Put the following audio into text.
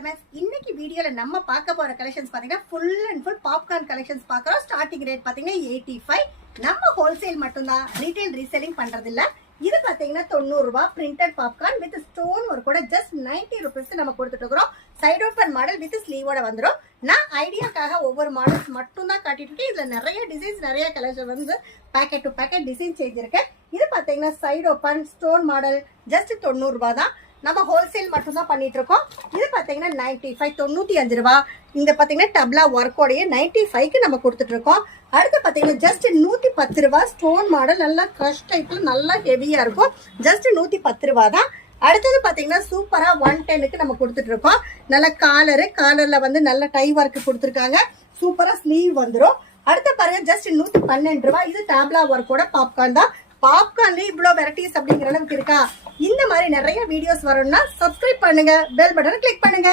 Garments இன்னைக்கு வீடியோல நம்ம பார்க்க போற கலெக்ஷன்ஸ் பாத்தீங்கன்னா full and full popcorn collections பார்க்கறோம். ஸ்டார்டிங் ரேட் பாத்தீங்கன்னா 85. நம்ம ஹோல்சேல் மட்டும் தான், ரீட்டைல் ரீசெல்லிங் பண்றது இல்ல. இது பாத்தீங்கன்னா 90 ரூபாய் பிரிண்டட் பாப்கார்ன் வித் ஸ்டோன் ஒரு கூட ஜஸ்ட் 90 rupees நம்ம கொடுத்துட்டு இருக்கோம். சைடு ஓப்பன் மாடல் வித் ஸ்லீவோட வந்துடும். நான் ஐடியாக்காக ஒவ்வொரு மாடல்ஸ் மட்டும் தான் காட்டிட்டு இருக்கேன். இதுல நிறைய டிசைன்ஸ் நிறைய கலெக்ஷன் வந்து பேக்கெட் டு பேக்கெட் டிசைன் செஞ்சிருக்கேன். இது பாத்தீங்கன்னா side open stone model just 90 ரூபாய் தான். நம்ம ஹோல்சேல் மட்டும் தான் பண்ணிட்டு இருக்கோம். இது பாத்தீங்கன்னா 95 95 ரூபாய். இந்த பாத்தீங்கன்னா டப்லா ஒர்க்கோடைய 95க்கு நம்ம கொடுத்துட்டு இருக்கோம். அடுத்து பாத்தீங்கன்னா ஜஸ்ட் 110 ரூபாய் ஸ்டோன் மாடல், நல்லா கிரஷ் டைப்ல நல்லா ஹெவியா இருக்கும். ஜஸ்ட் 110 ரூபாய் தான். அடுத்தது பாத்தீங்கன்னா சூப்பரா 110க்கு நம்ம கொடுத்துட்டு இருக்கோம். நல்ல காலர்ல வந்து நல்ல டை ஒர்க் கொடுத்துருக்காங்க. சூப்பரா ஸ்லீவ் வந்துடும். அடுத்து பாருங்க ஜஸ்ட் 112 ரூபாய். இது டேப்லா ஒர்க்கோட பாப்கார்ன் தான். பாப்கார்ன்ல இவ்வளவு வெரைட்டிஸ் அப்படிங்கிற அளவுக்கு இருக்கா? இந்த மாதிரி நிறைய வீடியோஸ் வரணும்னா சப்ஸ்கிரைப் பண்ணுங்க, பெல் பட்டனை கிளிக் பண்ணுங்க.